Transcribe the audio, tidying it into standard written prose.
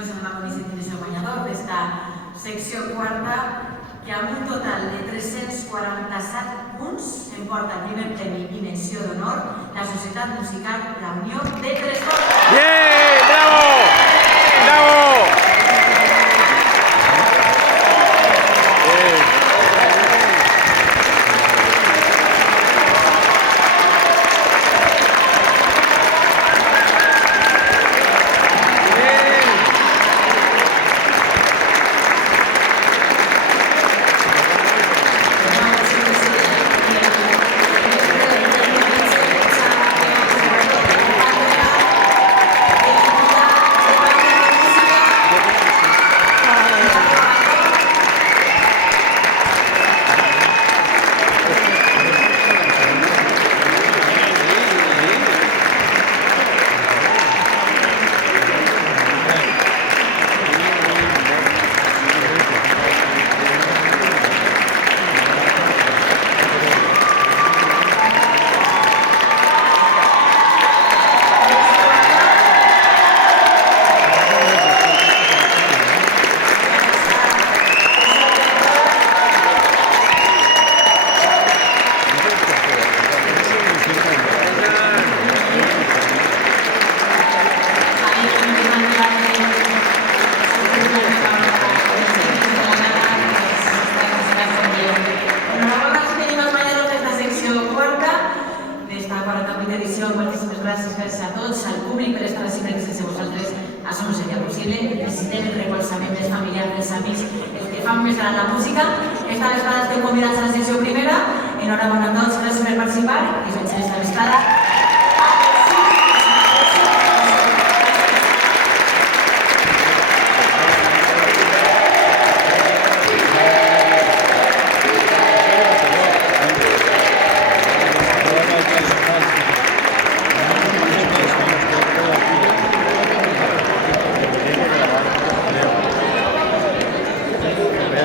felicitacions a la comissió guanyador d'esta secció quarta, que amb un total de 347 punts s'emporta el primer premi i menció d'honor la Societat Musical La Unió de Trescorta. Bien, bravo, bravo. Moltíssimes gràcies a tots, al públic per estar així, perquè sense vosaltres això no seria possible. Necessitem el recolzament dels familiars, dels amics, els que fan més gran la música. Esta vegada estem convidats a la secció primera. Enhorabona a tots, gràcies per participar i fins a esta vegada.